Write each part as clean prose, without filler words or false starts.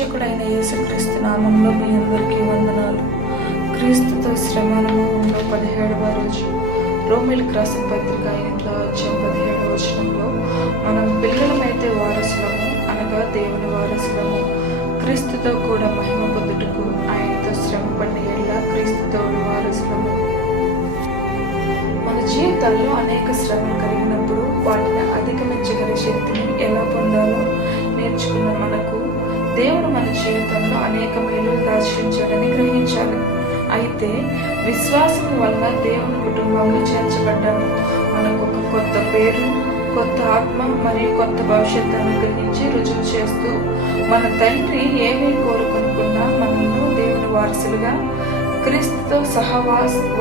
రక్షకుడైన యేసుక్రీస్తు నామంలో మీ అందరికీ వందనాలు. క్రీస్తుతో శ్రమ అనుభవంలో 17వ రోజు. రోమీయులకు రాసిన పత్రిక 8:17 వచనంలో, మనం పిల్లలమైతే వారసులము, అనగా దేవుని వారసులము, క్రీస్తుతో కూడా మహిమ పొందుటకు ఆయనతో శ్రమ పడిన ఎడల క్రీస్తుతో వారసులము. మన జీవితాల్లో అనేక శ్రమలు కలిగినప్పుడు వాటిని అధిగమించగల శక్తిని ఎలా పొందాలో నేర్చుకున్న మనకు దేవుడు మన జీవితంలో అనేక మేలు దాచించాలని గ్రహించాలి. అయితే విశ్వాసం వల్ల దేవుని కుటుంబంలో చేర్చబడ్డాము. మనకు ఒక కొత్త పేరు, కొత్త ఆత్మ మరియు కొత్త భవిష్యత్తు అనుగ్రహించి రుజువు చేస్తూ మన తండ్రి ఏమీ కోరుకోకుండా మనల్ని దేవుని వారసులుగా, క్రీస్తుతో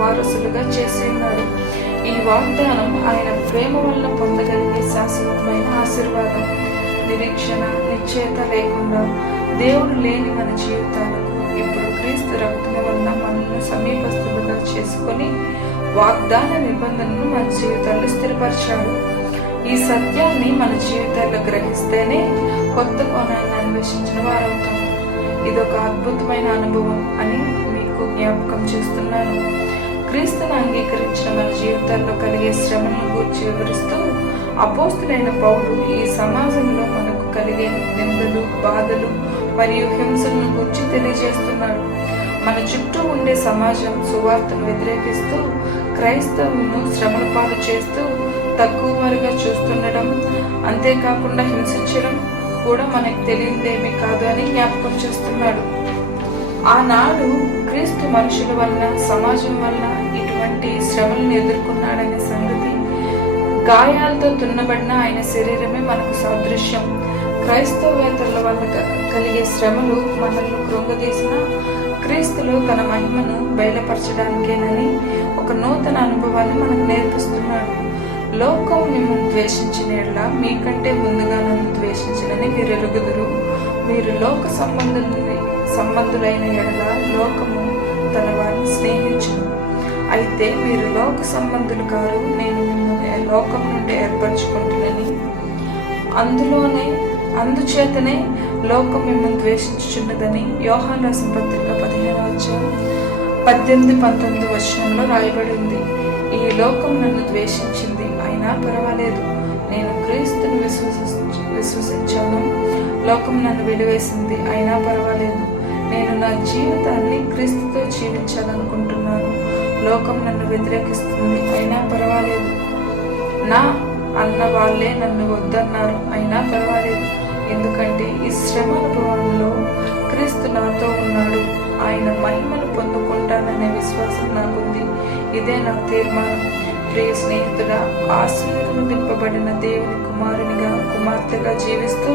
వారసులుగా చేసి ఉన్నాడు. ఈ వాగ్దానం ఆయన ప్రేమ వల్ల పొందగలిగే శాశ్వతమైన ఆశీర్వాదం. నిరీక్షణ, నిశ్చయత లేకుండా దేవుడు లేని మన జీవితాలకు ఇప్పుడు క్రీస్తు రక్తం వల్ల మనల్ని సమీపస్తులుగా చేసుకొని వాగ్దాన నిబంధనను మన జీవితాల్లో స్థిరపరిచాడు. ఈ సత్యాన్ని మన జీవితాల్లో గ్రహిస్తేనే కొత్త కోణాన్ని అన్వేషించిన వారవుతాం. ఇదొక అద్భుతమైన అనుభవం అని మీకు జ్ఞాపకం చేస్తున్నాను. క్రీస్తును అంగీకరించిన మన జీవితాల్లో కలిగే శ్రమలను గూర్చి వివరిస్తూ అపోస్తులైన పౌలు ఈ సమాజంలో మనకు కలిగే నిందలు, బాధలు మరియు హింసలను గురించి తెలియజేస్తున్నాడు. మన చుట్టూ ఉండే సమాజం సువార్తను వ్యతిరేకిస్తూ క్రైస్తవులను శ్రమల పాలు చేస్తూ తక్కువ వారిగా చూస్తుండడం, అంతేకాకుండా హింసించడం కూడా మనకు తెలియదేమీ కాదు అని జ్ఞాపకం చేస్తున్నాడు. ఆనాడు క్రీస్తు మనుషుల వల్ల, సమాజం వల్ల ఇటువంటి శ్రమలను ఎదుర్కొన్నాడనే సంగతి, గాయాలతో తున్నబడిన ఆయన శరీరమే మనకు సాదృశ్యం. క్రైస్తవేతరుల వల్ల కలిగే శ్రమలు మనల్ని కృంగదీసిన క్రీస్తులో తన మహిమను బయలుపరచడానికేనని ఒక నూతన అనుభవాన్ని మనకు నేర్పిస్తున్నాడు. లోకం మిమ్మల్ని ద్వేషించిన ఎడల మీకంటే ముందుగా నన్ను ద్వేషించినని మీరు ఎరుగుదురు. మీరు లోక సంబంధులైన ఎడల లోకము తన వారిని స్నేహించును. అయితే మీరు లోక సంబంధులు కారు, నేను మిమ్మల్ని లోకం నుండి ఏర్పరచుకుంటున్నని, అందుచేతనే లోకం మిమ్మల్ని ద్వేషించుచున్నదని యోహాను రాసిన పత్రిక 15:18 వచనంలో రాయబడి ఉంది. ఈ లోకం నన్ను ద్వేషించింది, అయినా పర్వాలేదు, నేను క్రీస్తుని విశ్వసించాను. లోకం నన్ను వెలివేసింది, అయినా పర్వాలేదు, నేను నా జీవితాన్ని క్రీస్తుతో జీవించాలనుకుంటున్నాను. లోకం నన్ను వ్యతిరేకిస్తుంది, అయినా పర్వాలేదు, నా అన్న వాళ్ళే నన్ను వద్దన్నారు, అయినా పర్వాలేదు, ఎందుకంటే ఈ శ్రమ అనుభవంలో క్రీస్తు నాతో ఉన్నాడు. ఆయన మహిమను పొందుకుంటాననే విశ్వాసం నాకుంది. ఇదే నా తీర్మానం. ప్రియ స్నేహితుడా, ఆశీర్వదింపబడిన దేవుని కుమారునిగా, కుమార్తెగా జీవిస్తూ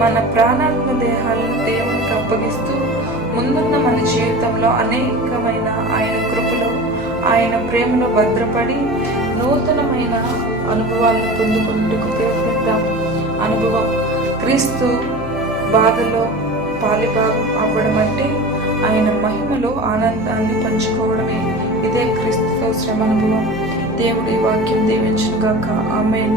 మన ప్రాణాత్మ దేహాలను దేవునికి అప్పగిస్తూ ముందున్న మన జీవితంలో అనేకమైన ఆయన కృపలో, ఆయన ప్రేమలో భద్రపడి నూతనమైన అనుభవాలను పొందుకుంటూ ప్రయత్నిద్దాం. అనుభవం క్రీస్తు బాధలో పాలిభాగం అవ్వడం అంటే ఆయన మహిమలో ఆనందాన్ని పంచుకోవడమే. ఇదే క్రీస్తుతో శ్రమ అనుభవం. దేవుడి వాక్యం దీవించును గాక. ఆమేన్.